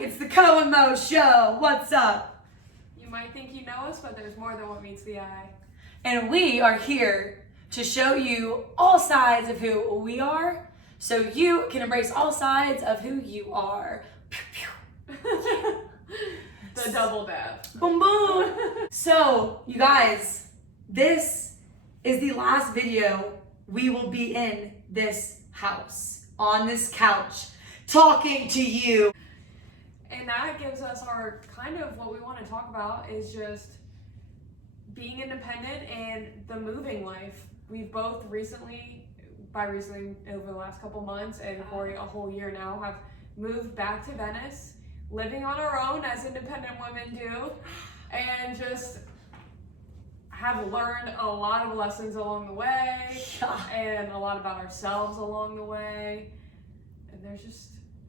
It's the Co and Mo Show. What's up? You might think you know us, but there's more than what meets the eye. And we are here to show you all sides of who we are, so you can embrace all sides of who you are. Pew, pew. The double dab. Boom, boom. So, you guys, this is the last video we will be in this house, on this couch, talking to you. And that gives us our kind of what we want to talk about is just being independent and the moving life. We've both recently, over the last couple months and for a whole year now, have moved back to Venice, living on our own as independent women do, and just have learned a lot of lessons along the way, and a lot about ourselves along the way. And there's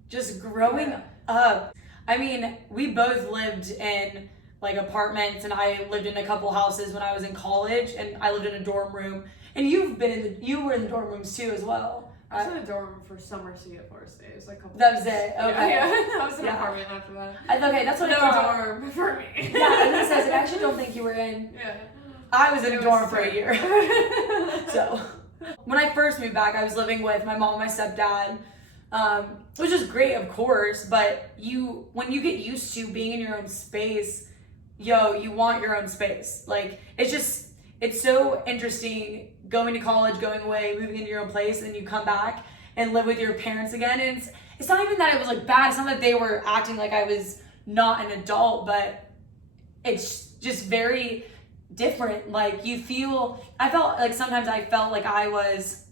just growing up. I mean, we both lived in like apartments, and I lived in a couple houses when I was in college, and I lived in a dorm room. And you were in the dorm rooms too as well. I was in a dorm room for summer at first. It was like a couple. That was it. Okay. Yeah. I was in an apartment after that. Okay, that's what no I thought. dorm for me. Yeah, and it says I actually don't think you were in. Yeah. I was in a dorm for a year. So when I first moved back, I was living with my mom and my stepdad. Which is great, of course, but when you get used to being in your own space, you want your own space. Like, it's so interesting going to college, going away, moving into your own place, and then you come back and live with your parents again. And it's not even that it was like bad. It's not that they were acting like I was not an adult, but it's just very different. Like, sometimes I felt like I was,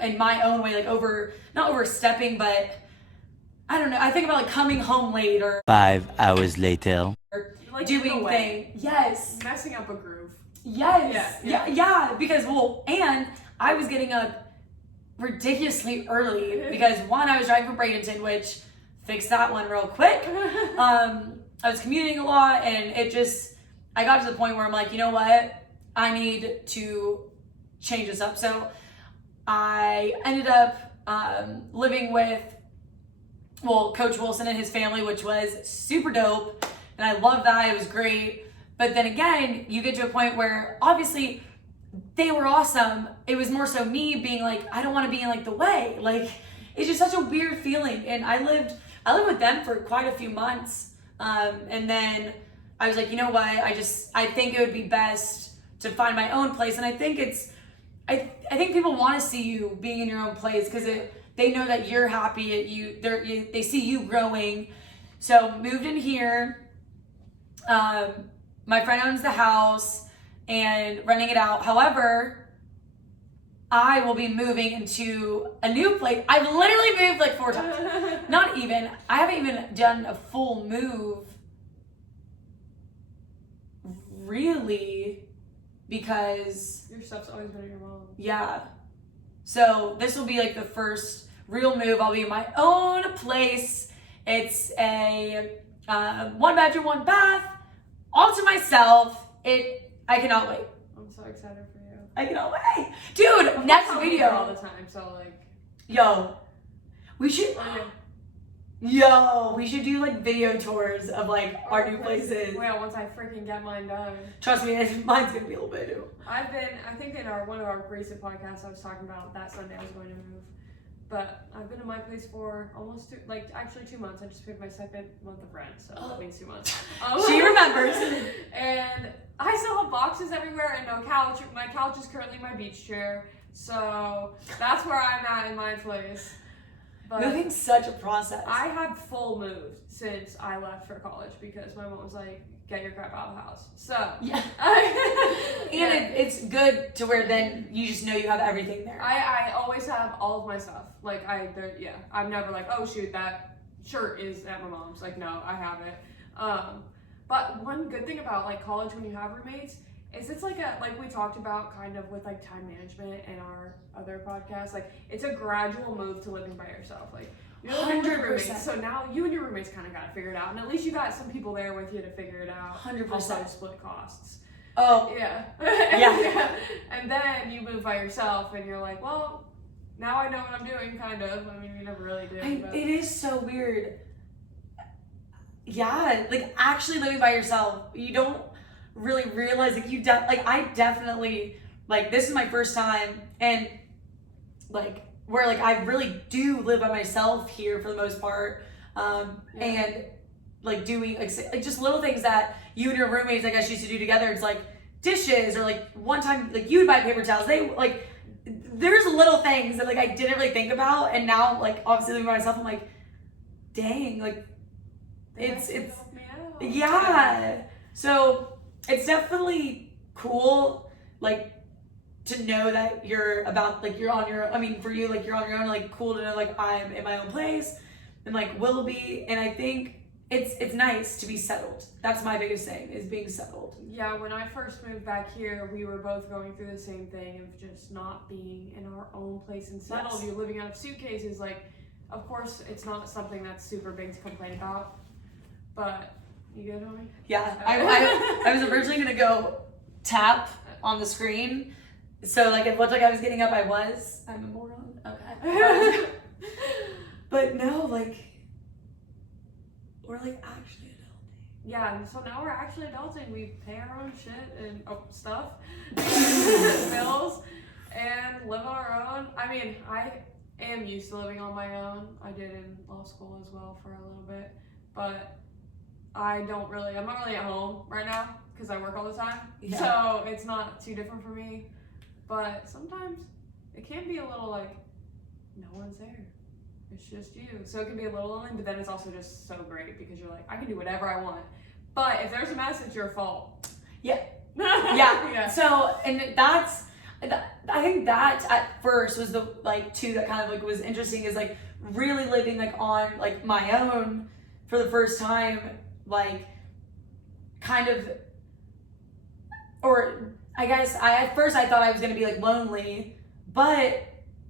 in my own way, like not overstepping, but I don't know. I think about like coming home late or 5 hours later. Like doing things. Yes. Messing up a groove. Yes. Yeah. Because, and I was getting up ridiculously early because one, I was driving from Bradenton, which fixed that one real quick. I was commuting a lot, and I got to the point where I'm like, you know what? I need to change this up. So I ended up living with, Coach Wilson and his family, which was super dope. And I loved that. It was great. But then again, you get to a point where obviously they were awesome. It was more so me being like, I don't want to be in like the way. Like, it's just such a weird feeling. And I lived with them for quite a few months. And then I was like, you know what? I think it would be best to find my own place. And I think I think people want to see you being in your own place because they know that you're happy. They see you growing. So moved in here. My friend owns the house and renting it out. However, I will be moving into a new place. I've literally moved like 4 times. Not even. I haven't even done a full move. Really, because Your stuff's always been in your mom. Yeah. So this will be like the first real move. I'll be in my own place. It's a 1 bedroom, 1 bath, all to myself. I cannot wait. I'm so excited for you. I cannot wait. Dude, next video. All the time, so like. We should do like video tours of like our new places. Well, once I freaking get mine done. Trust me, mine's gonna be a little bit new. I think in one of our recent podcasts I was talking about that Sunday I was going to move. But I've been in my place for almost 2 months. I just paid my 2nd month of rent, so that means 2 months. She remembers. And I still have boxes everywhere and no couch. My couch is currently my beach chair. So that's where I'm at in my place. But moving's such a process. I have full moved since I left for college because my mom was like, get your crap out of the house. So yeah. It's good to where then you just know you have everything there. I always have all of my stuff. Like I'm never like, oh shoot, that shirt is at my mom's. Like, no, I have it. But one good thing about like college when you have roommates is it's like we talked about kind of with like time management in our other podcasts, like it's a gradual move to living by yourself. Like you're living with your roommates, so now you and your roommates kind of got to figure it out, and at least you got some people there with you to figure it out. 100%. Also split costs. Oh yeah. Yeah. And then you move by yourself and you're like, well, now I know what I'm doing, kind of. I mean, you never really did. It is so weird. yeah, like actually living by yourself, you don't really realize like I definitely like this is my first time and like where like I really do live by myself here for the most part, and like doing like just little things that you and your roommates I guess used to do together. It's like dishes or like one time like you would buy paper towels. They like there's little things that like I didn't really think about, and now like obviously living by myself I'm like dang like it's yeah. So it's definitely cool like to know that you're about like you're on your I mean for you like you're on your own, like cool to know like I'm in my own place and like will be, and I think it's nice to be settled. That's my biggest thing is being settled. Yeah, when I first moved back here, we were both going through the same thing of just not being in our own place and settled. Yes. You're living out of suitcases. Like, of course, it's not something that's super big to complain about, but you good, homie? Yeah, I was originally gonna go tap on the screen, so like it looked like I was getting up. I'm a moron. Okay. But no, like we're like actually adulting. Yeah, and so now we're actually adulting. We pay our own shit and stuff, bills, and live on our own. I mean, I am used to living on my own. I did in law school as well for a little bit, but I'm not really at home right now because I work all the time. Yeah. So it's not too different for me. But sometimes it can be a little like, no one's there. It's just you. So it can be a little lonely, but then it's also just so great because you're like, I can do whatever I want. But if there's a mess, it's your fault. Yeah. Yeah. So, and I think that at first was the like too that kind of like was interesting is like really living like on like my own for the first time, like kind of, or I guess at first I thought I was gonna be like lonely, but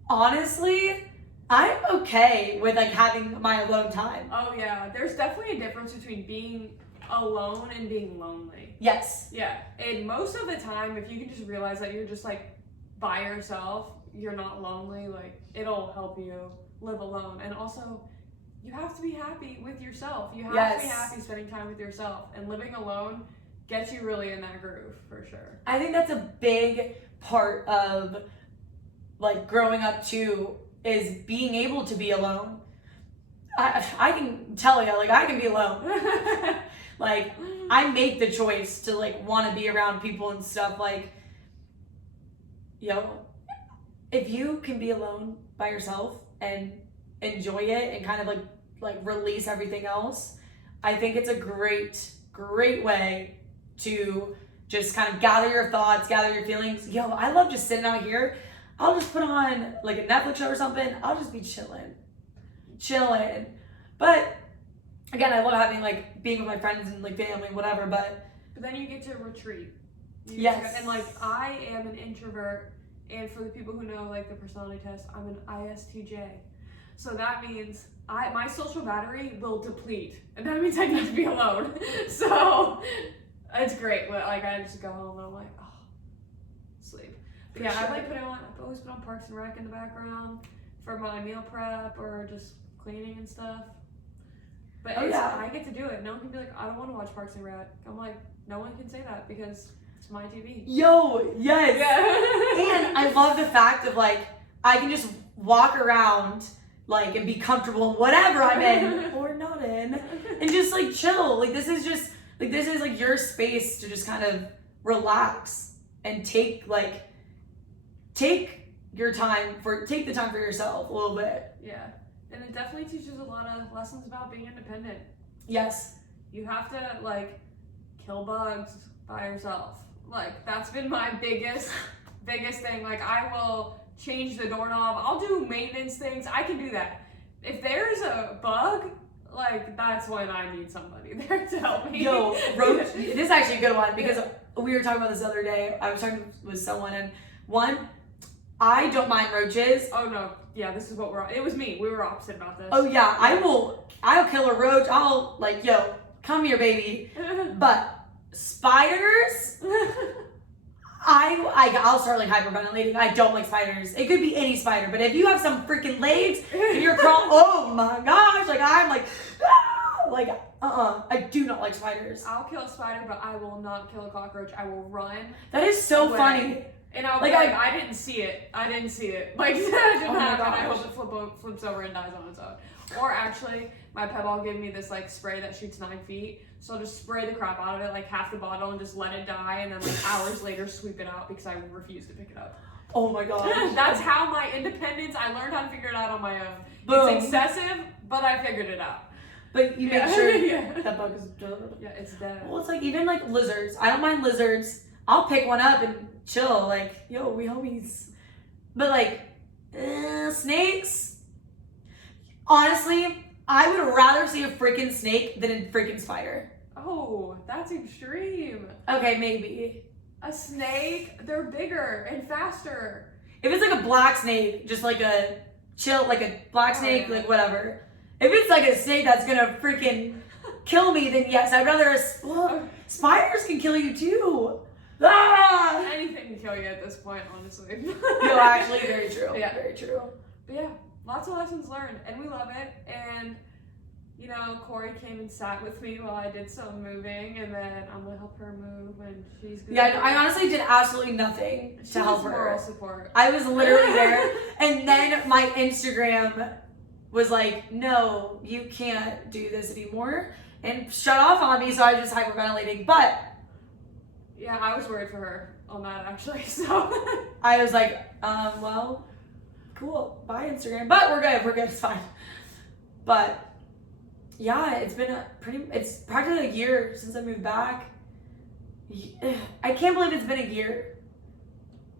honestly, I'm okay with like having my alone time. Oh yeah, there's definitely a difference between being alone and being lonely. Yes. Yeah, and most of the time, if you can just realize that you're just like by yourself, you're not lonely, like it'll help you live alone. And also, you have to be happy with yourself. You have to be happy spending time with yourself, and living alone gets you really in that groove for sure. I think that's a big part of like growing up too, is being able to be alone. I can tell you, like I can be alone. Like I make the choice to like want to be around people and stuff. Like, if you can be alone by yourself and enjoy it and kind of like release everything else, I think it's a great way to just kind of gather your thoughts, gather your feelings. I love just sitting out here. I'll just put on like a Netflix show or something. I'll just be chilling. But again, I love having like being with my friends and like family, whatever. But then you get to retreat. Yes. And like I am an introvert, and for the people who know like the personality test, I'm an ISTJ. So that means my social battery will deplete, and that means I need to be alone. So it's great. Like I just go home and I'm like, oh, sleep. But yeah, sure. I've always put on Parks and Rec in the background for my meal prep or just cleaning and stuff. But I get to do it. No one can be like, I don't want to watch Parks and Rec. I'm like, no one can say that because it's my TV. Yes. Yeah. And I love the fact of like I can just walk around like and be comfortable in whatever I'm in or not in, and just like chill. Like this is like your space to just kind of relax and take the time for yourself a little bit. Yeah. And it definitely teaches a lot of lessons about being independent. Yes. You have to like kill bugs by yourself. Like that's been my biggest thing. Like I will change the doorknob. I'll do maintenance things. I can do that. If there's a bug, like that's when I need somebody there to help me. Roach. This is actually a good one because we were talking about this the other day. I was talking with someone, and I don't mind roaches. Oh no. Yeah, this is what it was me. We were opposite about this. Oh yeah, I'll kill a roach. I'll like, come here, baby. But spiders, I'll start like hyperventilating. I don't like spiders. It could be any spider, but if you have some freaking legs and you're crawling, oh my gosh, like I'm like, I do not like spiders. I'll kill a spider, but I will not kill a cockroach. I will run. That is so away. funny. And I'll Like, be like, I didn't see it. Like, that didn't Oh my happen. I gosh. hope it flips over and dies on its own. Or actually, my pet ball gave me this like spray that shoots 9 feet. So I'll just spray the crap out of it, like half the bottle, and just let it die. And then like hours later, sweep it out because I refuse to pick it up. Oh my god. That's how my independence, I learned how to figure it out on my own. Boom. It's excessive, but I figured it out. But you make sure Yeah. that bug is dead. Yeah, it's dead. Well, it's like even like lizards. I don't mind lizards. I'll pick one up and chill. Like, yo, we homies. But like, snakes. Honestly, I would rather see a freaking snake than a freaking spider. Oh, that's extreme. Okay, maybe. A snake, they're bigger and faster. If it's like a black snake, just like a chill, like a black snake, like whatever. If it's like a snake that's gonna freaking kill me, then yes, I'd rather. Spiders can kill you too. Ah! Anything can kill you at this point, honestly. No, actually, very true. Yeah. Very true. But yeah, lots of lessons learned, and we love it. And you know, Corey came and sat with me while I did some moving, and then I'm gonna help her move, and she's gonna. Yeah, I honestly did absolutely nothing to help her. Moral support. I was literally there, and then my Instagram was like, "No, you can't do this anymore," and shut off on me. So I was just hyperventilating, but. Yeah, I was worried for her on that actually. So I was like, well, cool, bye Instagram. But we're good, it's fine. But yeah, it's been it's practically a year since I moved back. I can't believe it's been a year.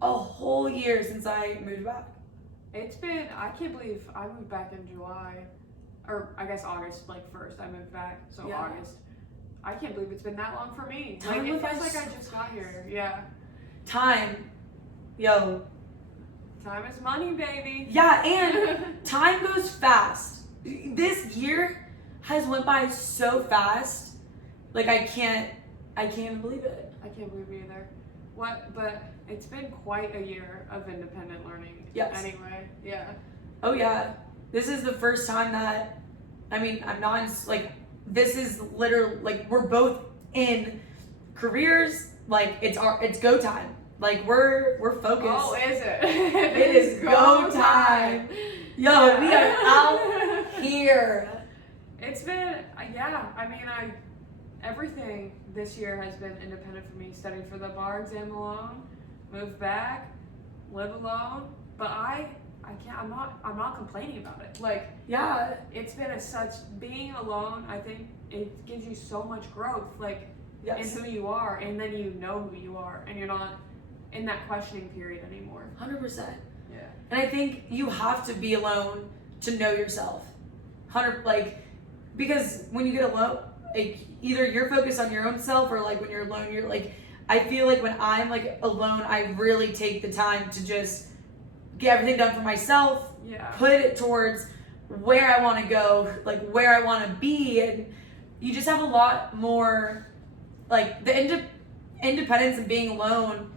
A whole year since I moved back. I can't believe I moved back in July. Or I guess August, like 1st, I moved back. So Yeah. August. I can't believe it's been that long for me. Time Like, it went feels by like I just got here. Yeah. Time. Yo. Time is money, baby. Yeah, and time goes fast. This year has went by so fast. Like I can't even believe it. I can't believe it either. But it's been quite a year of independent learning. Yes. Anyway, yeah. Oh yeah. This is the first time that, I mean, I'm not in, like, this is literally, like, we're both in careers, like, it's go time. Like, we're focused. Oh, is it? It is go time. Yo, Yeah. we are out here. It's been, I mean, everything this year has been independent for me. Studied for the bar exam alone, moved back, live alone, but I can't, I'm not complaining about it. Like, Yeah. it's been being alone, I think it gives you so much growth, like, Yes. in who you are, and then you know who you are, and you're not in that questioning period anymore. 100%. Yeah. And I think you have to be alone to know yourself. Because when you get alone, like, either you're focused on your own self, or like when you're alone, you're like, I feel like when I'm like alone, I really take the time to just get everything done for myself, Yeah. put it towards where I want to go, like where I want to be, and you just have a lot more, like, the independence and being alone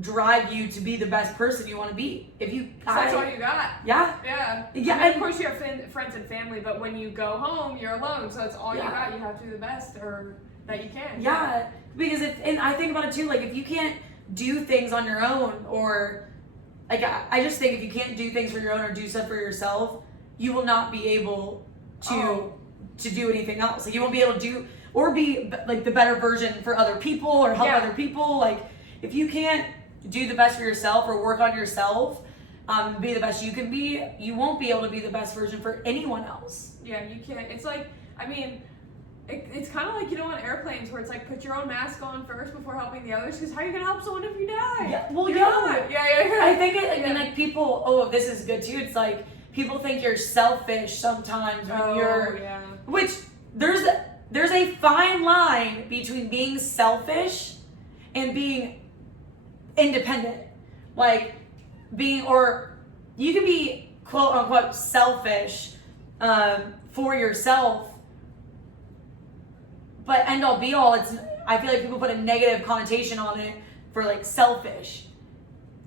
drive you to be the best person you want to be. If you, That's all you got. Yeah. Yeah. Yeah, I mean, of and- course you have friends and family, but when you go home, you're alone. So it's all you Yeah. got. You have to do the best or that you can. Yeah, because and I think about it too, like, if you can't do things on your own, or like, I just think if you can't do things for your own or do stuff for yourself, you will not be able to do anything else. Like, you won't be able to do or be like the better version for other people or help Yeah. other people. Like, if you can't do the best for yourself or work on yourself, be the best you can be, you won't be able to be the best version for anyone else. Yeah, you can't. It's like, I mean, it's kind of like, you know, on airplanes where it's like, put your own mask on first before helping the others, because how are you going to help someone if you die? Yeah, well, You're yeah. not. Yeah. I think I mean, like, people, this is good too. It's like, people think you're selfish sometimes when you're, yeah. which there's a fine line between being selfish and being independent. Like, or you can be quote unquote selfish for yourself, but end all be all, I feel like people put a negative connotation on it for, like, selfish.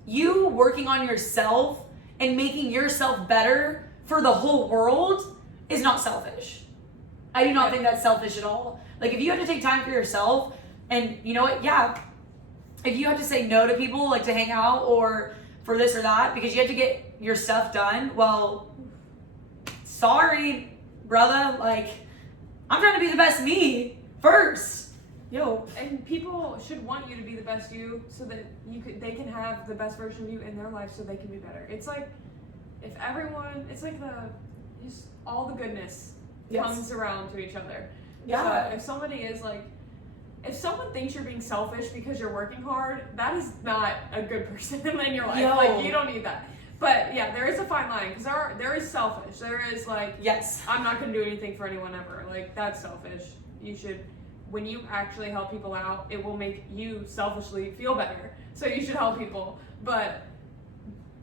You working on yourself and making yourself better for the whole world is not selfish. I do not think that's selfish at all. Like, if you have to take time for yourself, and you know what, yeah, if you have to say no to people, like to hang out or for this or that, because you have to get your stuff done, well, sorry, brother, like, I'm trying to be the best me first. Yo. And people should want you to be the best you so that they can have the best version of you in their life so they can be better. It's like, if everyone, it's like just all the goodness comes around to each other. Yeah. So if somebody is like, if someone thinks you're being selfish because you're working hard, that is not a good person in your life. Yo. Like, you don't need that. But yeah, there is a fine line, because there is selfish. There is like, Yes. I'm not going to do anything for anyone ever. Like, that's selfish. You should, when you actually help people out, it will make you selfishly feel better. So you should help people. But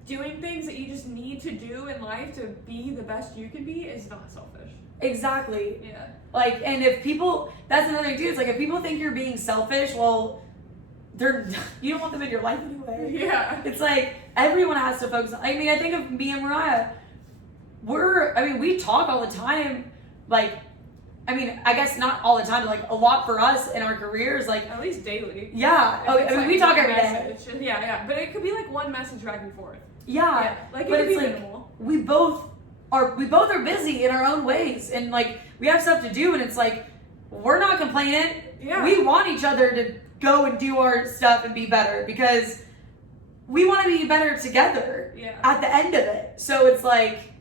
doing things that you just need to do in life to be the best you can be is not selfish. Exactly. Yeah. Like, and if people, that's another thing too, it's like, if people think you're being selfish, well, you don't want them in your life anyway. Yeah. It's like, everyone has to focus on, I mean, I think of me and Mariah, we talk all the time, like, I mean, I guess not all the time, but like a lot for us in our careers, like. At least daily. Yeah. If Oh, it's I mean, like we talk one every day. message. Yeah. But it could be like one message back and forth. Yeah. Like, it But could it's be like, minimal. we both are busy in our own ways, and like, we have stuff to do, and it's like, we're not complaining. Yeah. We want each other to go and do our stuff and be better, because we want to be better together at the end of it. So it's like,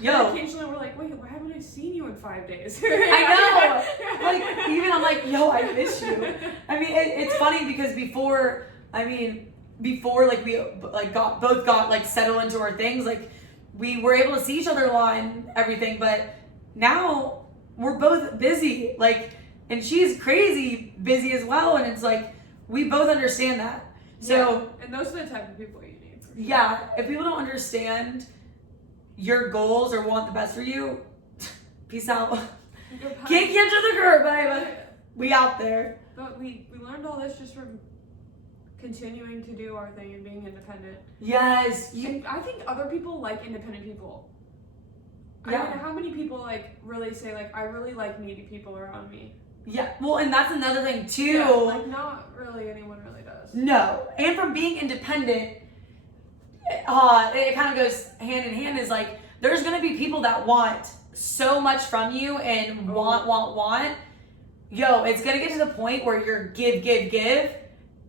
yo. And occasionally we're like, wait, why haven't I seen you in 5 days? I know. Like, even I'm like, yo, I miss you. I mean, it's funny because before like we like both got like settled into our things, like we were able to see each other a lot and everything, but now we're both busy, like, and she's crazy busy as well, and it's like, we both understand that. So, and those are the type of people you need. For sure. Yeah, if people don't understand your goals or want the best for you, peace out. Can't catch the curve, baby. We out there. But we learned all this just from continuing to do our thing and being independent. Yes. And I think other people like independent people. Yeah. I mean, how many people like really say like, I really like needy people around me? Yeah. Well, and that's another thing too. Yeah, like not really anyone really does. No. And from being independent, it kind of goes hand in hand, is like, there's going to be people that want so much from you and want. Yo, it's going to get to the point where you're give,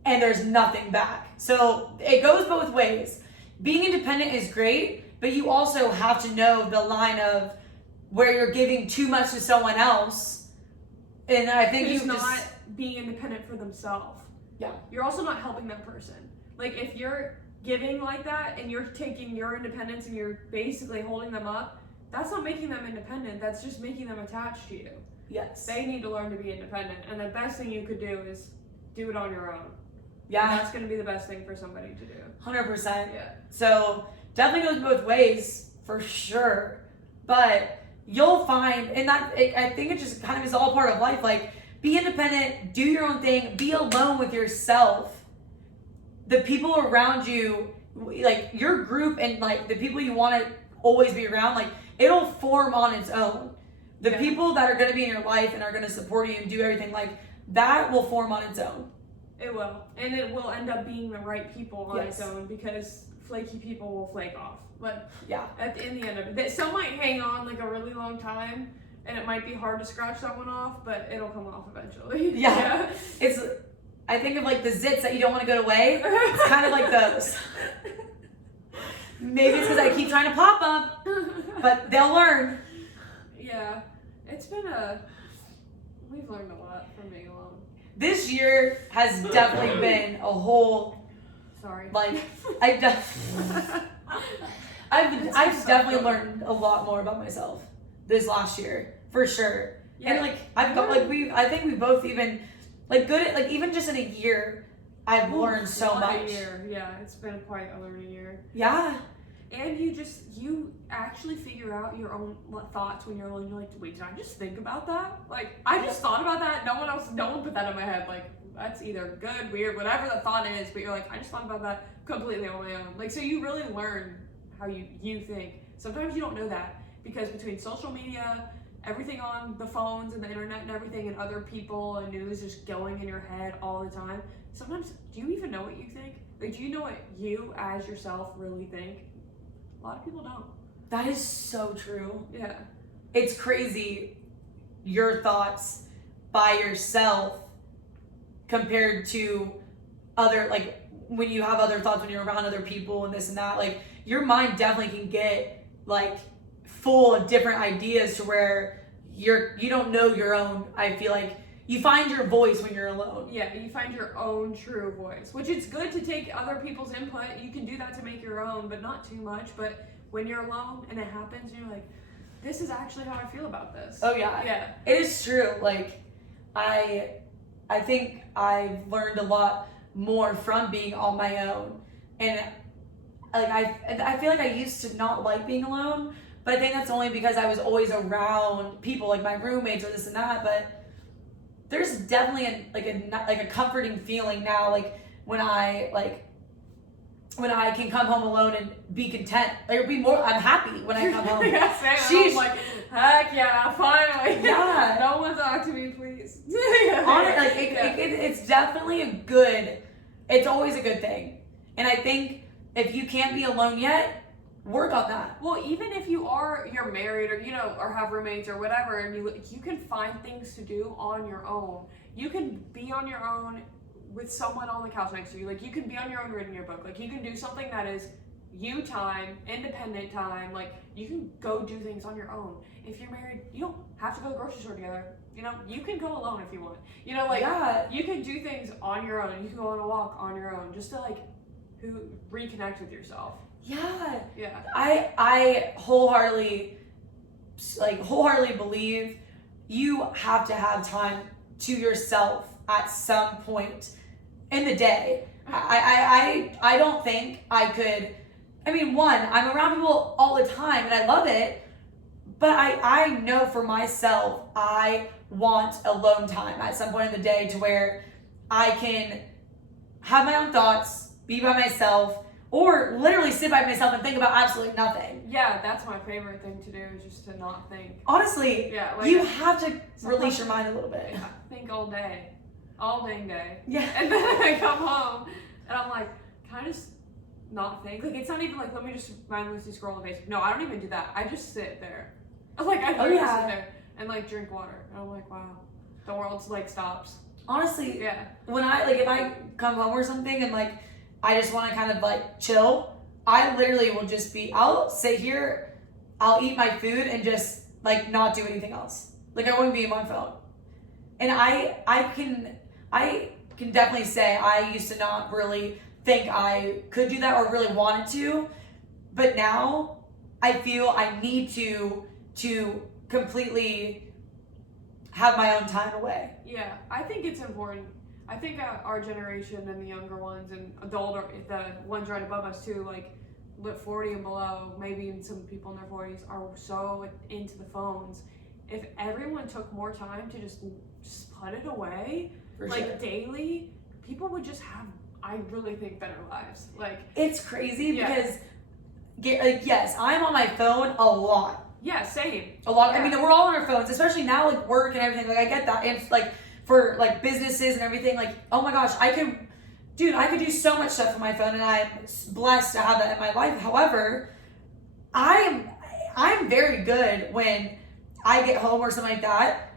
and there's nothing back. So it goes both ways. Being independent is great, but you also have to know the line of where you're giving too much to someone else. And I think who's not being independent for themselves. Yeah. You're also not helping that person. Like, if you're giving like that and you're taking your independence and you're basically holding them up, that's not making them independent. That's just making them attached to you. Yes. They need to learn to be independent. And the best thing you could do is do it on your own. Yeah. And that's going to be the best thing for somebody to do. 100%. Yeah. So definitely goes both ways for sure. But you'll find, and I think it just kind of is all part of life. Like, be independent, do your own thing, be alone with yourself. The people around you, like your group and like the people you want to always be around, like it'll form on its own. The people that are going to be in your life and are going to support you and do everything, like that will form on its own. It will. And it will end up being the right people on its own, because flaky people will flake off. But in the end of it, some might hang on like a really long time, and it might be hard to scratch that one off, but it'll come off eventually. Yeah. I think of like the zits that you don't want to go away. It's kind of like those. Maybe it's because I keep trying to pop up, but they'll learn. Yeah. We've learned a lot from being alone. This year has definitely been a whole, like, I've definitely learned a lot more about myself this last year, for sure. Yeah. And like, I think we both even, like, good at, like, even just in a year, I've learned so much. Yeah, it's been quite a learning year. Yeah. And you actually figure out your own thoughts when you're alone. You're like, wait, did I just think about that? Like, I just thought about that. No one put that in my head. Like, that's either good, weird, whatever the thought is, but you're like, I just thought about that completely on my own. Like, so you really learn how you think. Sometimes you don't know that, because between social media, everything on the phones and the internet and everything, and other people and news just going in your head all the time. Sometimes, do you even know what you think? Like, do you know what you as yourself really think? A lot of people don't. That is so true. Yeah. It's crazy your thoughts by yourself compared to other, like, when you have other thoughts when you're around other people and this and that. Like, your mind definitely can get, like, full of different ideas to where you don't know your own. I feel like you find your voice when you're alone. Yeah, you find your own true voice, which it's good to take other people's input. You can do that to make your own, but not too much. But when you're alone and it happens, you're like, this is actually how I feel about this. Oh yeah. Yeah. It is true. Like, I think I've learned a lot more from being on my own. And like I feel like I used to not like being alone, but I think that's only because I was always around people, like my roommates or this and that. But there's definitely a comforting feeling now, like when I can come home alone and be content. Like, I'm happy when I come home. Yeah, same. I'm like, heck yeah, finally. Yeah. No one talk to me, please. It's definitely it's always a good thing. And I think if you can't be alone yet, work on that. Well, even if you're married or, or have roommates or whatever, and you can find things to do on your own. You can be on your own with someone on the couch next to you. Like, you can be on your own reading your book. Like, you can do something that is you time, independent time. Like, you can go do things on your own. If you're married, you don't have to go to the grocery store together. You can go alone if you want. Yeah. You can do things on your own. You can go on a walk on your own just to, reconnect with yourself. Yeah. Yeah. I wholeheartedly believe you have to have time to yourself at some point in the day. I don't think I could. I mean, I'm around people all the time and I love it, but I know for myself I want alone time at some point in the day to where I can have my own thoughts, be by myself, or literally sit by myself and think about absolutely nothing. Yeah, that's my favorite thing to do, is just to not think. Honestly, yeah, you have to release your mind a little bit. Yeah, think all day. All dang day. Yeah. And then I come home and I'm like, can I just not think? Like, it's not even like, let me just mindlessly scroll on Facebook. No, I don't even do that. I just sit there. Like, I literally sit there and drink water. And I'm like, wow, the world's stops. Honestly, yeah. When if I come home or something and I just want to kind of chill, I literally will just I'll sit here, I'll eat my food and just not do anything else. I wouldn't be on my phone. And I can definitely say I used to not really think I could do that or really wanted to, but now I feel I need to completely have my own time away. Yeah, I think it's important. I think our generation and the younger ones and the ones right above us too, 40 and below, maybe even some people in their 40s, are so into the phones. If everyone took more time to just put it away, For sure. daily, people would just have, I really think, better lives. It's crazy because, yes, I'm on my phone a lot. Yeah, same. A lot. Yeah. I mean, we're all on our phones, especially now, work and everything. I get that. And for businesses and everything, oh my gosh, I could do so much stuff on my phone, and I'm blessed to have that in my life. However, I'm very good when I get home or something like that.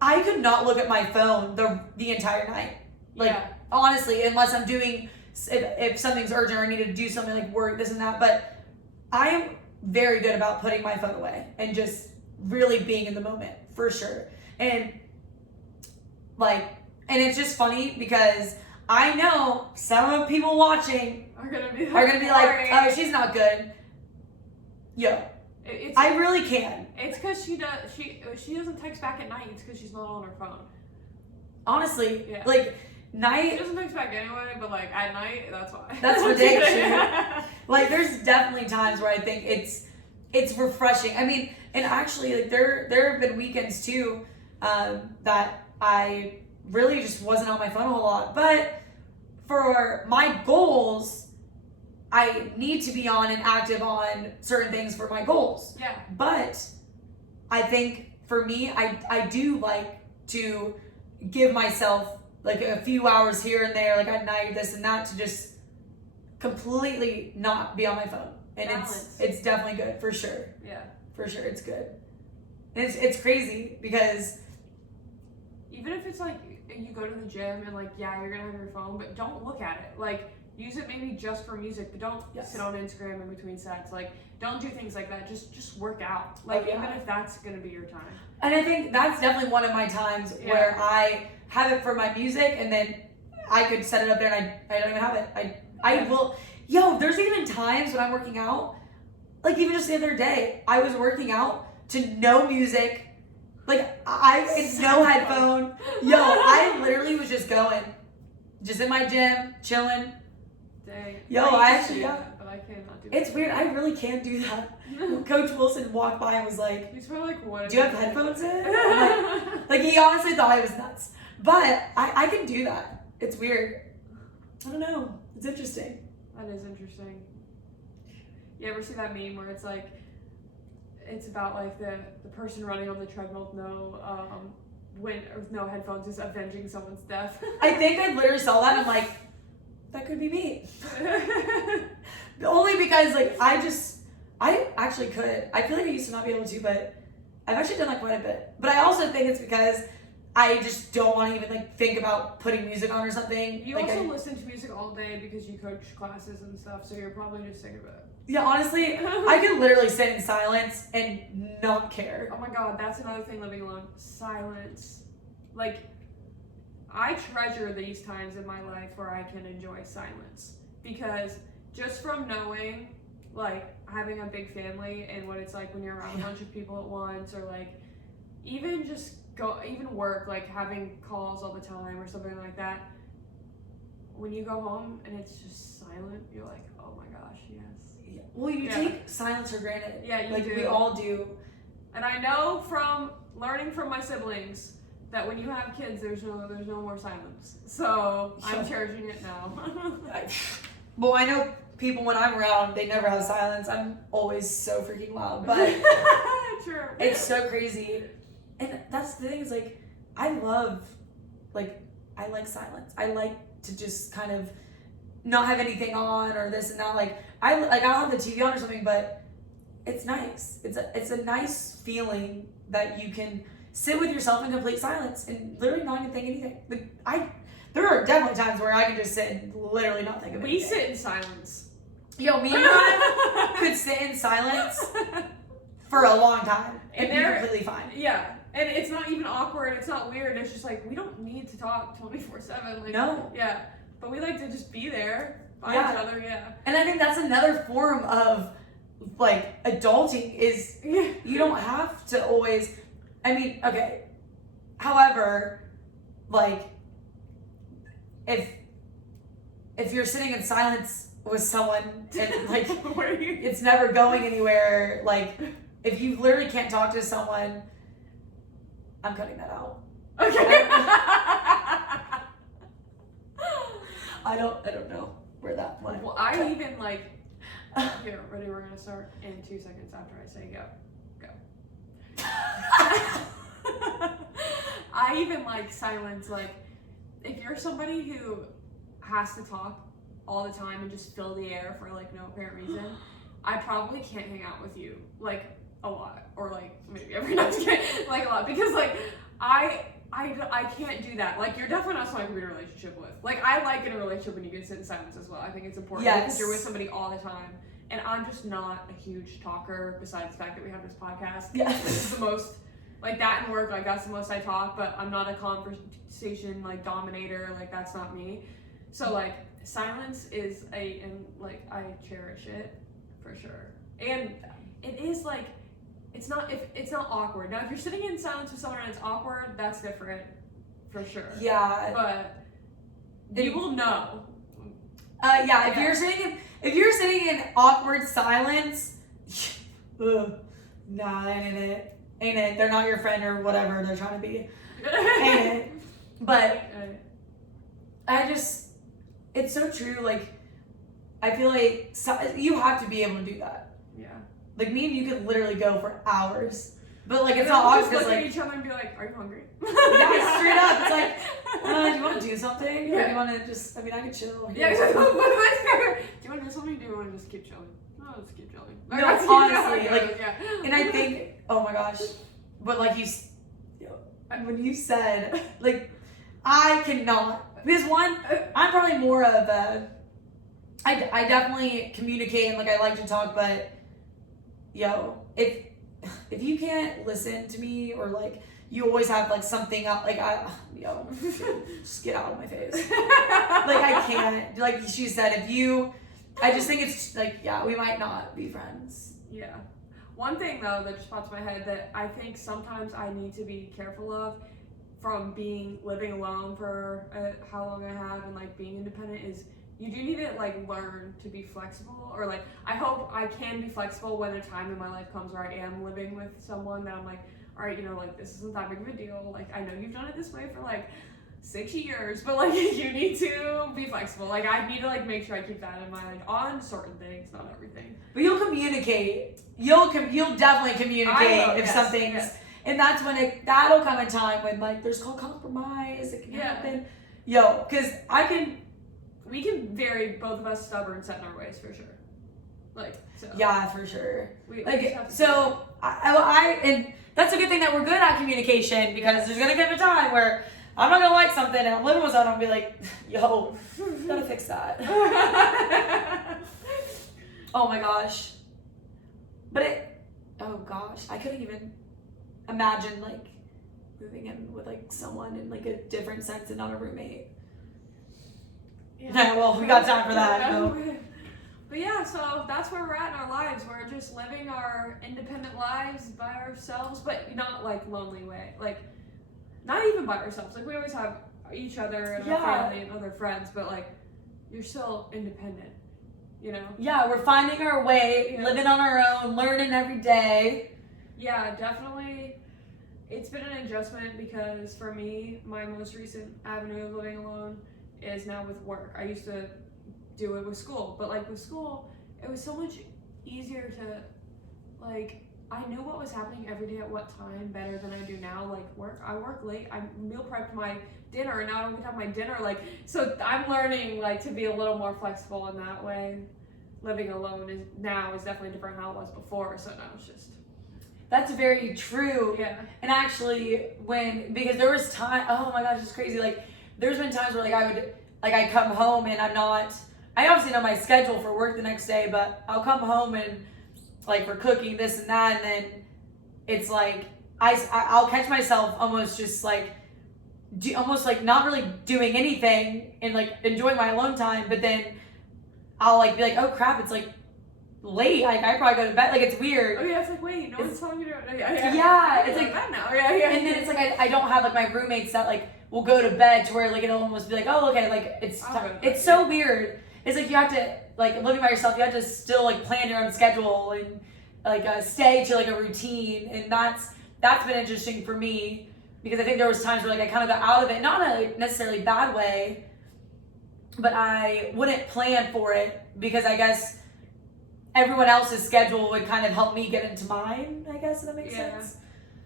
I could not look at my phone the entire night. Honestly, unless I'm doing, if something's urgent or I need to do something work, this and that. But I am very good about putting my phone away and just really being in the moment, for sure. And it's just funny because I know some people watching are gonna be like, oh, she's not good. Yo, I really can. It's because she doesn't text back at night. It's because she's not on her phone. Honestly, yeah. Night. She doesn't text back anyway, but at night, that's why. That's ridiculous. There's definitely times where I think it's refreshing. I mean, and actually, there have been weekends too that I really just wasn't on my phone a whole lot. But for my goals, I need to be on and active on certain things for my goals. Yeah. But I think for me, I do like to give myself like a few hours here and there, like at night, this and that, to just completely not be on my phone. And Balance. it's definitely good, for sure. Yeah. For sure, it's good. And it's crazy because Even if it's like you go to the gym and like, yeah, you're gonna have your phone, but don't look at it. Like, use it maybe just for music, but don't sit on Instagram in between sets. Like, don't do things like that. Just work out. Like, even if that's gonna be your time. And I think that's definitely one of my times where I have it for my music, and then I could set it up there and I don't even have it. I will. Yo, there's even times when I'm working out, like even just the other day, I was working out to no music, like it's no headphone. Yo, I literally was just going, just in my gym, chilling. Dang. Yo, I actually, but I cannot do it's weird. I really can't do that. Coach Wilson walked by and was like, He's probably like, what? "Do you have headphones in?" Like he honestly thought I was nuts, but I can do that. It's weird. I don't know. It's interesting. That is interesting. You ever see that meme where it's like, it's about like the person running on the treadmill with no headphones is avenging someone's death? I think I literally saw that and I'm like, that could be me. Only because like I actually could. I feel like I used to not be able to, but I've actually done that quite a bit. But I also think it's because I just don't want to even like think about putting music on or something. You like also listen to music all day because you coach classes and stuff, so you're probably just sick of it. Yeah, honestly, I could literally sit in silence and not care. Oh my god, that's another thing living alone. Silence. Like, I treasure these times in my life where I can enjoy silence. Because just from knowing, like, having a big family and what it's like when you're around a bunch of people at once, or like, even just even work, like having calls all the time or something like that. When you go home and it's just silent, you're like, oh my gosh, yes. Yeah. Well, you take silence for granted. Yeah, you like do. We all do. And I know from learning from my siblings that when you have kids, there's no more silence. So I'm cherishing it now. Well, I know people when I'm around, they never have silence. I'm always so freaking loud, but True. It's so crazy. And that's the thing is like, I like silence. I like to just kind of not have anything on or this and that. Like I'll have the TV on or something, but it's nice. It's a nice feeling that you can sit with yourself in complete silence and literally not even think anything. Like there are definitely times where I can just sit and literally not think of anything. We sit in silence. Yo, me and Ryan could sit in silence for a long time and be completely fine. Yeah. And it's not even awkward. It's not weird. It's just like, we don't need to talk 24/7. Like, no. Yeah. But we like to just be there by each other. Yeah. And I think that's another form of like adulting is you don't have to always. I mean, okay. However, like if you're sitting in silence with someone and like it's never going anywhere, like if you literally can't talk to someone. I'm cutting that out. Okay. I don't know where that went. Well, I even like. Here, ready? We're gonna start in 2 seconds after I say go. I even like silence. Like, if you're somebody who has to talk all the time and just fill the air for like no apparent reason, I probably can't hang out with you like a lot, or like maybe every night, like a lot, because like I can't do that. Like, you're definitely not someone I can be in a relationship with. Like, I like in a relationship when you can sit in silence as well. I think it's important because you're with somebody all the time. And I'm just not a huge talker, besides the fact that we have this podcast. Yeah. This is the most, like, that and work, like, that's the most I talk, but I'm not a conversation, like, dominator. Like, that's not me. So, like, silence is and, like, I cherish it, for sure. And it is, like, it's not awkward. Now, if you're sitting in silence with someone and it's awkward, that's different, for sure. Yeah. But you will know. If you're sitting in awkward silence, nah, that ain't it. Ain't it? They're not your friend or whatever they're trying to be. Ain't it? But it's so true. Like, I feel like you have to be able to do that. Yeah. Like, me and you could literally go for hours But like it's And not we'll obvious just look because at like each other and be like, "Are you hungry?" yeah, straight up. It's like, do you want to do something? Or Yeah. do you want to just? I mean, I can chill. Yeah, exactly. Do you want to do something? Do you want to just keep chilling? No, just keep chilling. No, Like, that's- honestly, yeah, like, yeah. And I think, oh my gosh, but like when you said like, I cannot because one, I'm probably more of a. I definitely communicate and like I like to talk, but if you can't listen to me or like you always have like something up like just get out of my face. Like I can't. Like she said, I just think it's like we might not be friends. Yeah. One thing though that just pops in my head that I think sometimes I need to be careful of from living alone for how long I have and like being independent is you do need to like learn to be flexible or like I hope I can be flexible when a time in my life comes where I am living with someone that I'm like, all right, like this isn't that big of a deal. Like I know you've done it this way for like 6 years, but like you need to be flexible. Like I need to like make sure I keep that in mind on certain things, not everything. But you'll communicate. You'll definitely communicate if something's. Yes. And that's when that'll come a time when like there's called compromise. It can happen. Because we can vary both of us stubborn set in our ways for sure. Like so. Yeah, for sure. We Like just have to so, and that's a good thing that we're good at communication because there's gonna come a time where I'm not gonna like something and I'm living with someone and I'll be like, yo, gotta fix that. Oh my gosh. But oh gosh, I couldn't even imagine like moving in with like someone in like a different sense and not a roommate. Yeah, well, we got time for that. No. But yeah, so that's where we're at in our lives. We're just living our independent lives by ourselves, but not like lonely way. Like, not even by ourselves. Like, we always have each other and our family and other friends, but like, you're still independent, Yeah, we're finding our way, living on our own, learning every day. Yeah, definitely. It's been an adjustment because for me, my most recent avenue of living alone is now with work. I used to do it with school, but like with school, it was so much easier to like I knew what was happening every day at what time better than I do now. Like I work late. I meal prepped my dinner, and now I don't get to have my dinner. Like so, I'm learning like to be a little more flexible in that way. Living alone is definitely different how it was before. So now it's just. That's very true. Yeah. And actually, because there was time. Oh my gosh, it's crazy. Like there's been times where I come home and I obviously know my schedule for work the next day, but I'll come home and like for cooking this and that, and then it's like I'll catch myself almost just like almost like not really doing anything and like enjoying my alone time, but then I'll like be like, oh crap, it's like late. Like I probably go to bed. Like it's weird. Oh yeah, it's like wait, no one's telling me to. Yeah, it's like bed now. Yeah. And then it's like I don't have like my roommates that like will go to bed to where like it'll almost be like, oh okay, like it's so weird. It's like you have to like living by yourself. You have to still like plan your own schedule and like stay to like a routine, and that's been interesting for me because I think there was times where like I kind of got out of it, not in a necessarily bad way, but I wouldn't plan for it because I guess everyone else's schedule would kind of help me get into mine. I guess if that makes sense.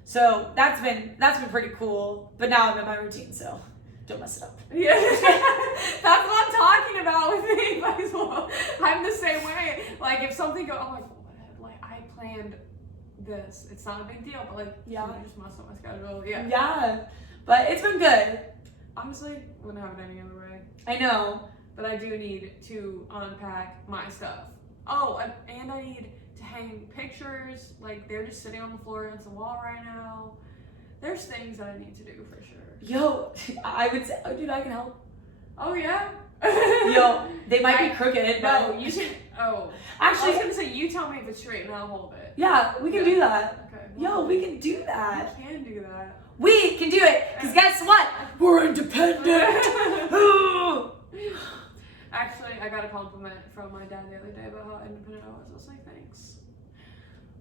So that's been pretty cool. But now I'm in my routine, so. Don't mess it up. Yeah, that's what I'm talking about with me. Might as well. I'm the same way. Like if something goes, I'm like I planned this. It's not a big deal, but like I just messed up my schedule. Yeah. Yeah, but it's been good. Honestly, wouldn't have it any other way. I know, but I do need to unpack my stuff. Oh, and I need to hang pictures. Like they're just sitting on the floor against the wall right now. There's things that I need to do for sure. Yo, I would say, oh dude, I can help. Oh yeah? Yo, they might be crooked, but... No, you should, Actually, I was gonna say, you tell me if it's straight and I'll hold it. Yeah, we can do that. Okay. Yo, we can do that. We can do that. We can do it, because guess what? We're independent! Actually, I got a compliment from my dad the other day about how independent I was. I was like, thanks.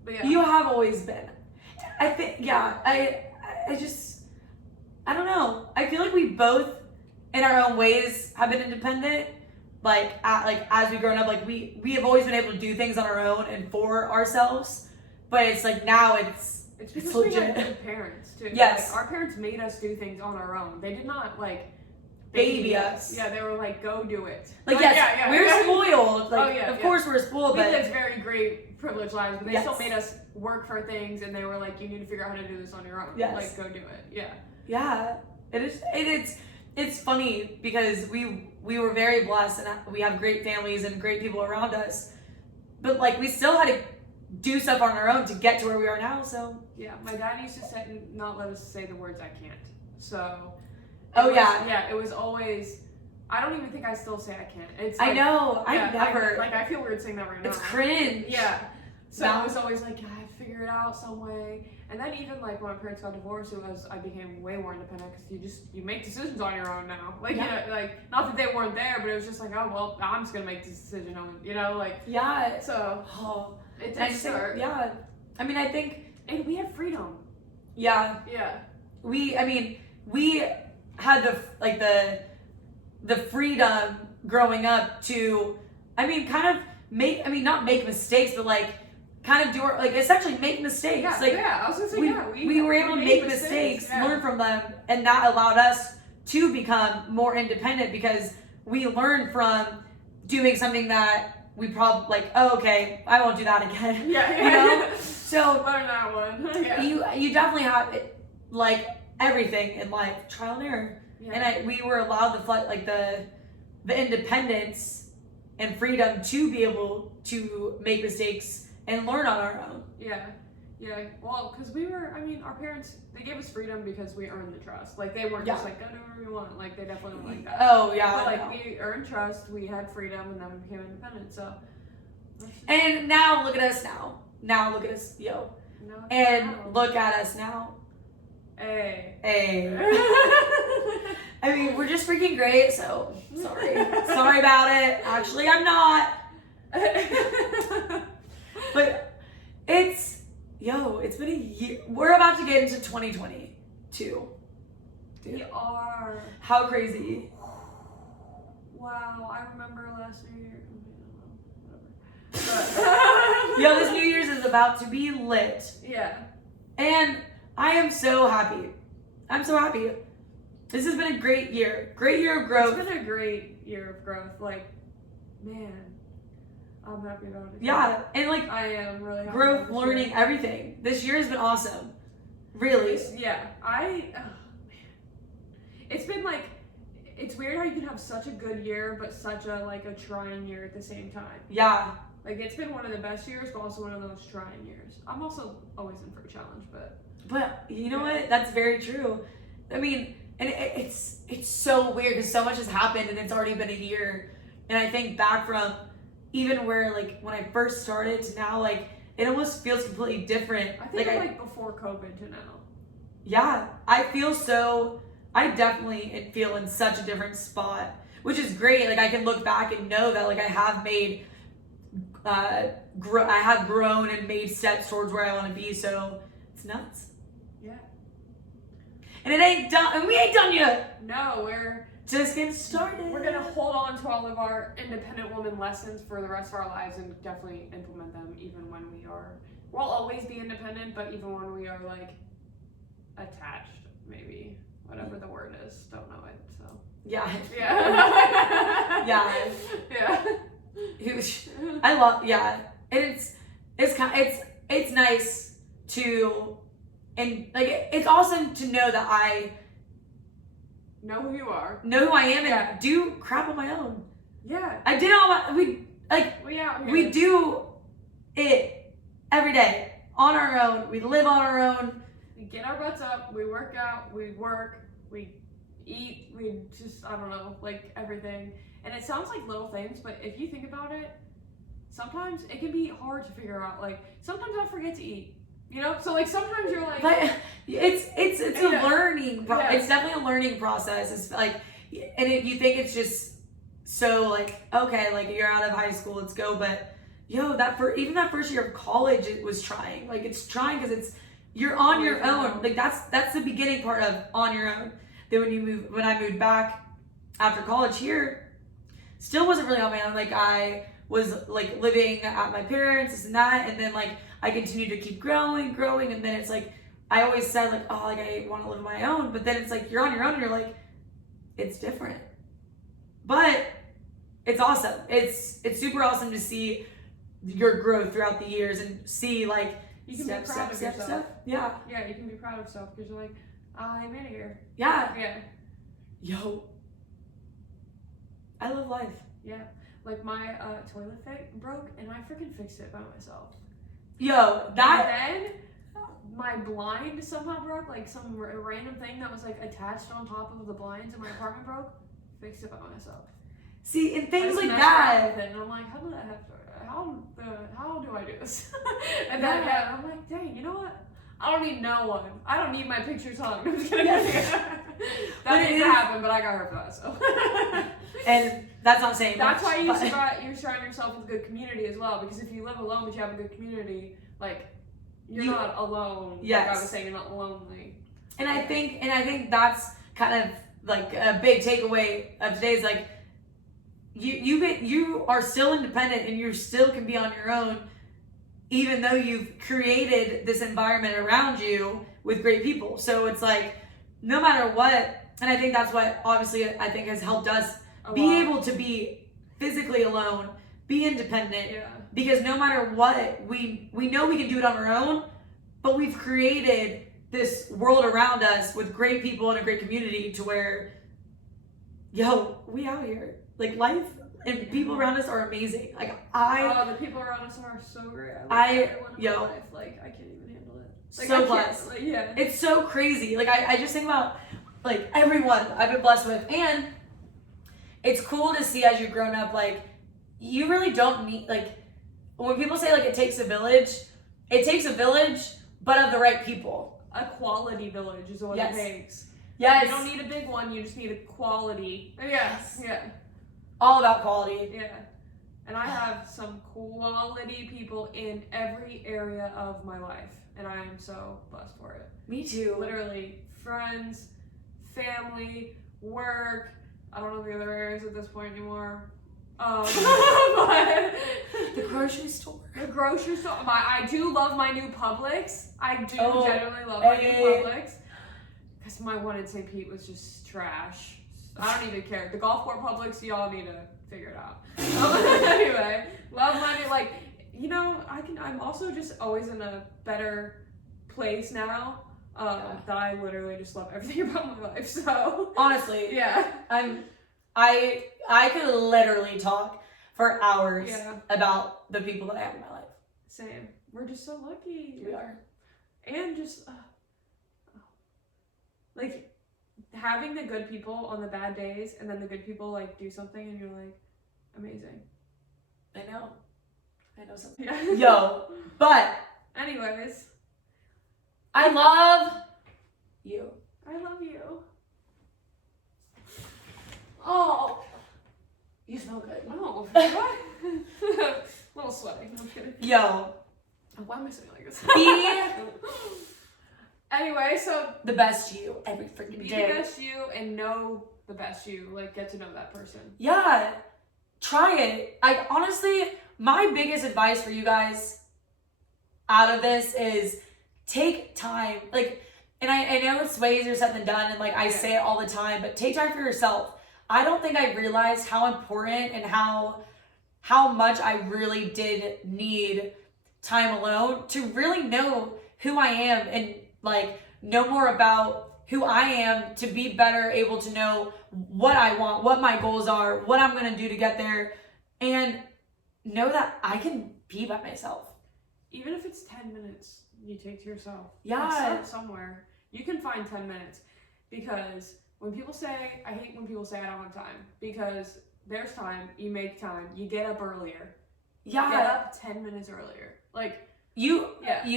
But yeah. You have always been. I think, I don't know. I feel like we both, in our own ways, have been independent. Like as we've grown up, like we have always been able to do things on our own and for ourselves. But it's like now It's because It's we legit. had good parents too. Yes. Like, our parents made us do things on our own. They did not like Baby us. Yeah, they were like, go do it. Like, yes, we're spoiled. Like, of course we're spoiled, we but lived very great privileged lives, but they Yes. still made us work for things, and they were like, you need to figure out how to do this on your own. Yes. Like, go do it. Yeah. yeah, it is. It's funny because we were very blessed and we have great families and great people around us, but like we still had to do stuff on our own to get to where we are now. So Yeah, my dad used to say, not let us say the words I can't. So. yeah, it was always. I don't even think I still say I can't. It's I like, know. I yeah, never. I feel weird saying that right now. It's cringe. Yeah. So No. it was always like, I have to figure it out some way. And then even like when my parents got divorced, I became way more independent because you make decisions on your own now. Like Yeah. you know, like not that they weren't there, but it was just like, oh well, I'm just gonna make this decision on, like. Yeah. So Oh, it I did think, start. yeah. I mean, I think And we had freedom. yeah. Yeah. We had the freedom growing up to, kind of not make mistakes, but like kind of do like essentially make mistakes. Yeah. Like yeah. I was gonna say we were able to made make mistakes, yeah. learn from them, and that allowed us to become more independent because we learned from doing something that we probably like, oh, okay, I won't do that again. Yeah. You know? So learn that one. Yeah. you definitely have it, like everything in life, trial and error. Yeah. And we were allowed the independence and freedom to be able to make mistakes and learn on our own. Yeah. Well, because our parents, they gave us freedom because we earned the trust. Like, they weren't just like, go do whatever you want. Like, they definitely weren't like that. Oh, yeah. But, like, we earned trust, we had freedom, and then we became independent, so. And now, look at us now. Now, look at us, yo. No, And no. look at us now. Hey. Hey. I mean, we're just freaking great, so sorry. Sorry about it. Actually, I'm not. But it's been a year. We're about to get into 2022. We are. How crazy. Wow, I remember last year. Whatever. Yo, this New Year's is about to be lit. Yeah. And I am so happy. I'm so happy. This has been a great year. Great year of growth. It's been a great year of growth. Like, man, I'm happy about it. Yeah, and like I am really happy growth, about this learning, year. everything. This year has been awesome. Really. Yeah, man. It's been like, it's weird how you can have such a good year, but such a trying year at the same time. Yeah. Like, it's been one of the best years, but also one of the most trying years. I'm also always in for a challenge, but. But you know what? That's very true. I mean, and it's so weird because so much has happened and it's already been a year. And I think back from even where like when I first started to now, like it almost feels completely different. I think like before COVID to now. Yeah, I definitely feel in such a different spot, which is great. Like I can look back and know that like I have made, I have grown and made steps towards where I want to be. So it's nuts. Yeah. And it ain't done, and we ain't done yet. No, we're Just getting started. We're gonna hold on to all of our independent woman lessons for the rest of our lives and definitely implement them even when we'll always be independent, but even when we are like attached, maybe. Whatever the word is. Don't know it, so. Yeah. Yeah. Yeah. Yeah. I love, yeah. And it's nice to, and like, it's awesome to know that I Know who you are. know who I am and Yeah. do crap on my own. Yeah. I did all my, We out here. we do it every day on our own. We live on our own. We get our butts up, we work out, we work, we eat, we just, I don't know, like everything. And it sounds like little things, but if you think about it, sometimes it can be hard to figure out. Like, sometimes I forget to eat, you know? So, like, sometimes you're like... But it's Yeah. a learning, Yeah. it's definitely a learning process. It's like, and you think it's just so like, okay, like you're out of high school, let's go. But yo, even that first year of college, it was trying. Like it's trying because you're on your own. Like that's the beginning part of on your own. Then when I moved back after college here, still wasn't really on my own. Like I was like living at my parents, this and that, and then like I continued to keep growing, and then it's like I always said like, oh, like I want to live on my own, but then it's like you're on your own and you're like, it's different. But it's awesome. It's super awesome to see your growth throughout the years and see like you can be proud of yourself. Yeah. Yeah, you can be proud of yourself because you're like, I made it here. Yeah. Yeah. Yo. I love life. Yeah. Like my toilet broke and I freaking fixed it by myself. Yo, that. And then my blind somehow broke, like some random thing that was like attached on top of the blinds in my apartment broke. Fixed it by myself. See, and things like that. And I'm like, how do I do this? And then I'm like, dang, you know what? I don't need no one. I don't need my pictures hung. I'm just kidding. That needs to happen, but I got hurt for that, so. And that's not saying that's much, why you surround yourself with a good community as well. Because if you live alone but you have a good community, like you're not alone. Yes. Like I was saying, you're not lonely. And I think that's kind of like a big takeaway of today is like you are still independent and you still can be on your own, even though you've created this environment around you with great people. So it's like no matter what, and I think that's what obviously I think has helped us be able to be physically alone, be independent, because no matter what, we know we can do it on our own, but we've created this world around us with great people and a great community to where, yo, we out here. Like life and people around us are amazing. Like the people around us are so great. Life. Like I can't even handle it. Like, so blessed. Like, it's so crazy. Like I just think about like everyone I've been blessed with, and it's cool to see as you've grown up. Like you really don't need like when people say like it takes a village, but of the right people. A quality village is what it takes. Yes. You don't need a big one. You just need a quality. Yes. Yeah. All about quality. Yeah. And I have some quality people in every area of my life. And I am so blessed for it. Me too. Literally, friends, family, work. I don't know the other areas at this point anymore. But the grocery store. The grocery store. I do love my new Publix. I do genuinely love my new Publix. Because my one in St. Pete was just trash. I don't even care. The golf court Publix, y'all need to figure it out. Anyway, love my new, like, you know, I'm also just always in a better place now. That I literally just love everything about my life. So honestly, yeah. I could literally talk for hours about the people that I have in my life. Same. We're just so lucky. We are. And just like having the good people on the bad days, and then the good people like do something, and you're like, amazing. I know something. Yeah. Yo, but anyways, I love you. I love you. Oh, you smell good. Oh, what? A little sweaty. I'm kidding. Yo, why am I saying like this? Be anyway, so the best you every freaking be day. the best you and know the best you. Like get to know that person. Yeah, try it. I honestly, my biggest advice for you guys out of this is take time. Like, and I know it's way easier said than done, and like I say it all the time, but take time for yourself. I don't think I realized how important and how much I really did need time alone to really know who I am and like know more about who I am, to be better able to know what I want, what my goals are, what I'm going to do to get there, and know that I can be by myself. Even if it's 10 minutes you take to yourself. Yeah. Start somewhere. You can find 10 minutes, because when people say, I hate when people say I don't have time, because there's time, you make time, you get up earlier. Yeah. Get up 10 minutes earlier. Like, you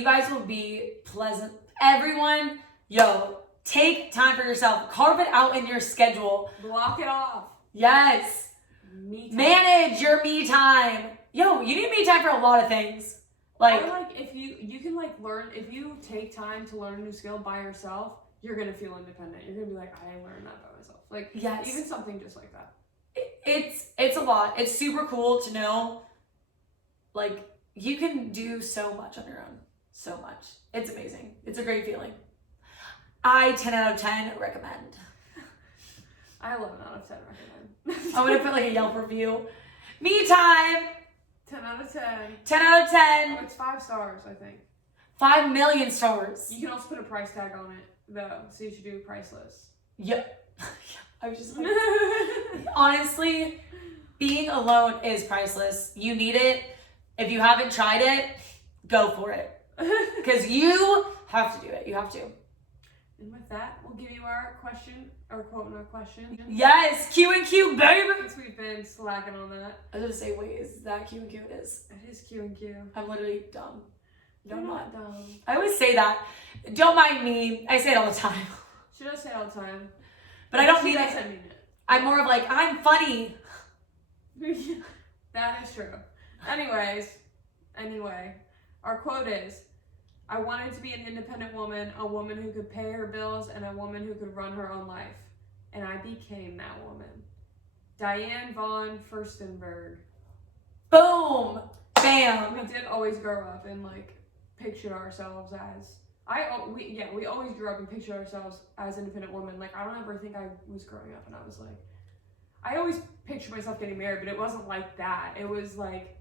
guys will be pleasant. Everyone, yo, take time for yourself. Carve it out in your schedule. Block it off. Yes. Me time. Manage your me time. Yo, you need me time for a lot of things. Like, or like if you can like learn, if you take time to learn a new skill by yourself, you're gonna feel independent. You're gonna be like, I learned that by myself. Like, yes. Even something just like that. It's a lot. It's super cool to know like, you can do so much on your own. So much. It's amazing. It's a great feeling. I 10 out of 10 recommend. I 11 out of 10 recommend. I'm gonna put like a Yelp review. Me time. 10 out of 10. 10 out of 10. Oh, it's 5 stars, I think. 5 million stars. You can also put a price tag on it, though, so you should do priceless. Yep. I was just like, honestly, being alone is priceless. You need it. If you haven't tried it, go for it. Because you have to do it. You have to. And with that, we'll give you our question, or quote, not question. Yes, Q and Q, baby. Since we've been slacking on that. I was gonna say, wait, is that Q and Q? It is. It is Q and Q. I'm literally dumb. You're not dumb. I always say that. Don't mind me. I say it all the time. She does say it all the time. But I don't mean mean it. it. I'm more of like, I'm funny. That is true. Anyway, our quote is, I wanted to be an independent woman, a woman who could pay her bills, and a woman who could run her own life. And I became that woman. Diane von Furstenberg. Boom. Bam. We did always grow up and like picture ourselves as we always grew up and pictured ourselves as independent women. Like I don't ever think I was growing up and I was like, I always pictured myself getting married, but it wasn't like that. It was like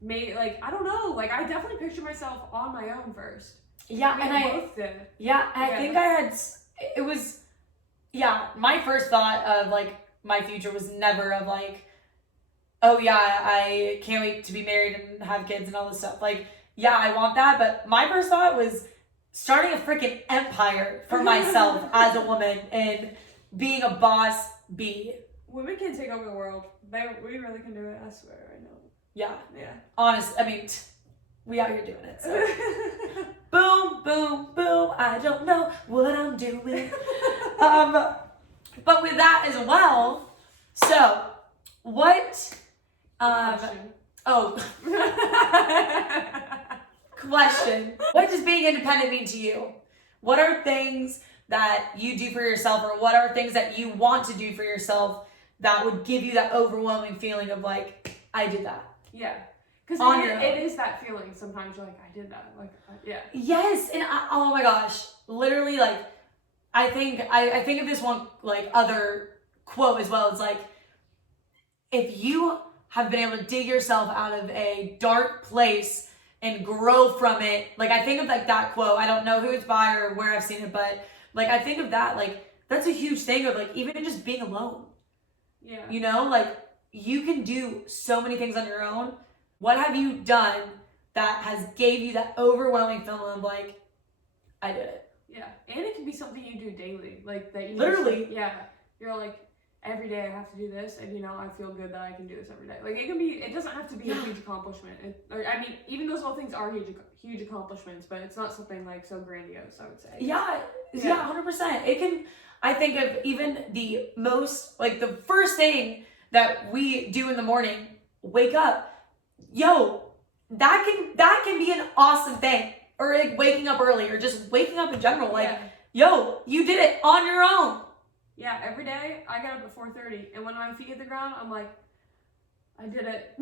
maybe like I don't know. Like I definitely pictured myself on my own first. Yeah, We and both did. Yeah, and I think I had. It was. Yeah, my first thought of like my future was never of like, oh yeah, I can't wait to be married and have kids and all this stuff. Like, yeah, I want that, but my first thought was starting a freaking empire for myself as a woman and being a boss bee. Women can take over the world. We really can do it. I swear, I know. Yeah, Yeah. honestly, I mean, we out here doing it. So. Boom, boom, boom. I don't know what I'm doing. But with that as well. So, what? Question. What does being independent mean to you? What are things that you do for yourself, or what are things that you want to do for yourself that would give you that overwhelming feeling of like, I did that? Yeah. Because it is that feeling. Sometimes you're like, I did that. Like, yeah. Yes, and oh my gosh, literally, like, I think of this one like other quote as well. It's like, if you have been able to dig yourself out of a dark place and grow from it, like I think of like that quote. I don't know who it's by or where I've seen it, but like I think of that, like that's a huge thing of like even just being alone. Yeah. You know, like you can do so many things on your own. What have you done that has gave you that overwhelming feeling of like, I did it? Yeah, and it can be something you do daily, like that. You Literally. Just, yeah, you're like, every day I have to do this, and I feel good that I can do this every day. Like it can be. It doesn't have to be a huge accomplishment. Even those little things are huge accomplishments, but it's not something like so grandiose, I would say. Yeah, 100%. It can. I think of even the most like the first thing that we do in the morning, wake up. Yo, that can be an awesome thing. Or like waking up early, or just waking up in general. Like, yo, you did it on your own. Yeah, every day I get up at 4:30, and when my feet hit the ground, I'm like, I did it.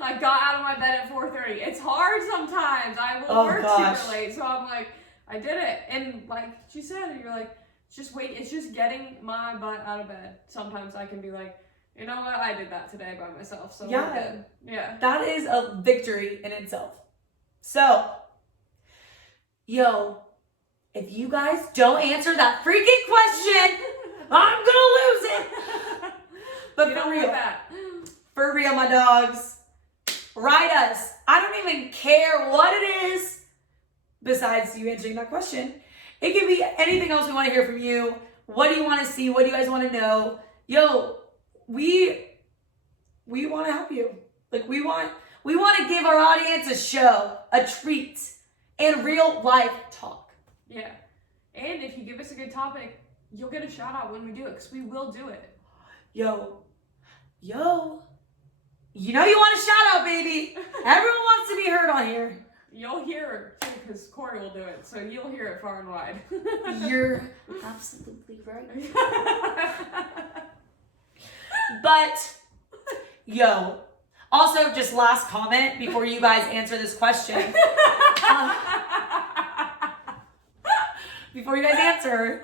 I got out of my bed at 4:30. It's hard sometimes. I will work super late, so I'm like, I did it. And like she said, you're like, it's just getting my butt out of bed. Sometimes I can be like, you know what, I did that today by myself, so we're good. Yeah. That is a victory in itself. So, yo, if you guys don't answer that freaking question, I'm gonna lose it. But for real, my dogs, write us. I don't even care what it is besides you answering that question. It can be anything else we want to hear from you. What do you want to see? What do you guys want to know? Yo, we want to help you. Like we want to give our audience a show, a treat, and real life talk. Yeah. And if you give us a good topic, you'll get a shout out when we do it, because we will do it. Yo. You know you want a shout out, baby. Everyone wants to be heard on here. You'll hear it, too, because Corey will do it, so you'll hear it far and wide. You're absolutely right. But, yo, Also, just last comment before you guys answer this question. Before you guys answer,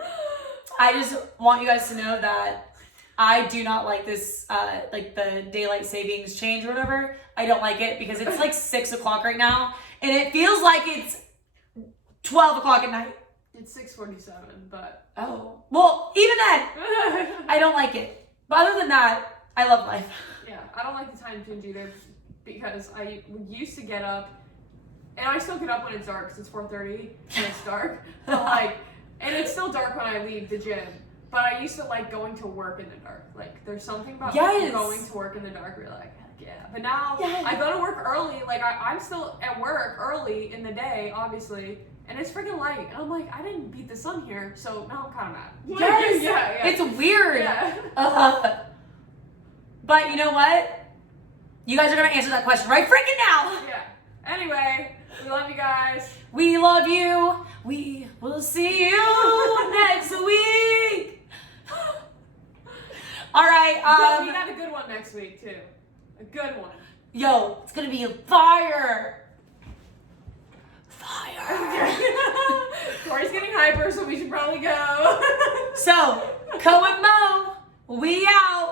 I just want you guys to know that I do not like this, like the daylight savings change or whatever. I don't like it because it's like 6 o'clock right now, and it feels like it's 12 o'clock at night. It's 6:47, but oh, well, even then, I don't like it. But other than that, I love life. Yeah, I don't like the time change either because I used to get up, and I still get up when it's dark because it's 4:30 and it's dark. But like, and it's still dark when I leave the gym. But I used to like going to work in the dark. Like, there's something about going to work in the dark where you're like, heck yeah. But now I go to work early. Like, I'm still at work early in the day, obviously. And it's freaking light. And I'm like, I didn't beat the sun here. So now I'm kind of mad. Yes. Yeah. It's weird. Yeah. But you know what? You guys are going to answer that question right freaking now. Yeah. Anyway, we love you guys. We love you. We will see you next week. All right. We got a good one next week, too. A good one. Yo, it's going to be a fire. Fire. Tori's getting hyper, so we should probably go. So, Co and Mo, we out.